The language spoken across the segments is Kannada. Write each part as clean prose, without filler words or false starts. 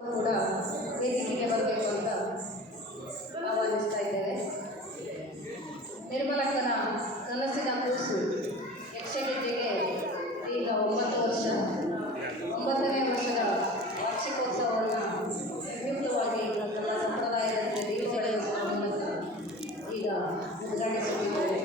ಕೂಡ ವೇದಿಕೆಗೆ ಬರಬೇಕು ಅಂತ ಆಹ್ವಾನಿಸ್ತಾ ಇದ್ದೇವೆ. ನಿರ್ಮಲಕ್ಕನ ಕನಸಿನ ಕೂಸು ಯಕ್ಷಗೀತೆಗೆ ಈಗ 9 ವರ್ಷ, 9ನೇ ವರ್ಷದ ವಾರ್ಷಿಕೋತ್ಸವವನ್ನು ಸಂಯುಕ್ತವಾಗಿ ನಮ್ಮ ಸಂಪ್ರದಾಯದಂತೆ ದೀಪಗಳೆಯುವ ಮೂಲಕ ಈಗ ಉದ್ಘಾಟಿಸುತ್ತಿದ್ದೇವೆ.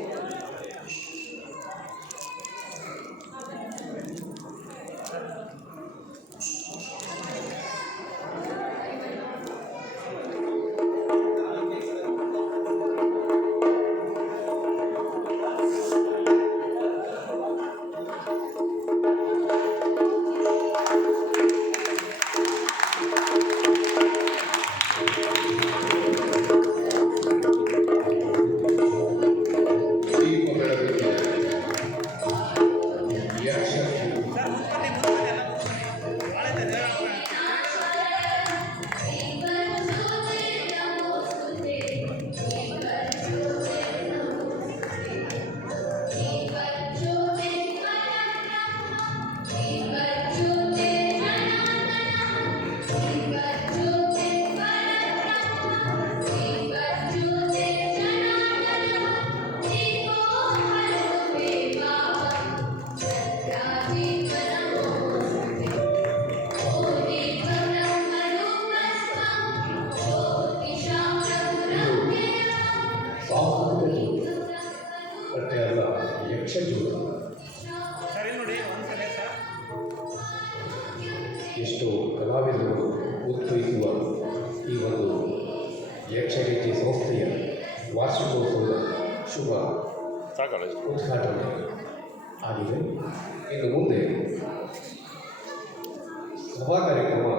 ಎಷ್ಟು ಕಲಾವಿದರು ಉತ್ಸವಿಸುವ ಈ ಒಂದು ಯಕ್ಷಗೀತೆ ಸಂಸ್ಥೆಯ ವಾರ್ಷಿಕೋತ್ಸವದ ಶುಭ ಉದ್ಘಾಟನೆ ಆಗಿದೆ. ಇನ್ನು ಮುಂದೆ ಸಭಾ ಕಾರ್ಯಕ್ರಮ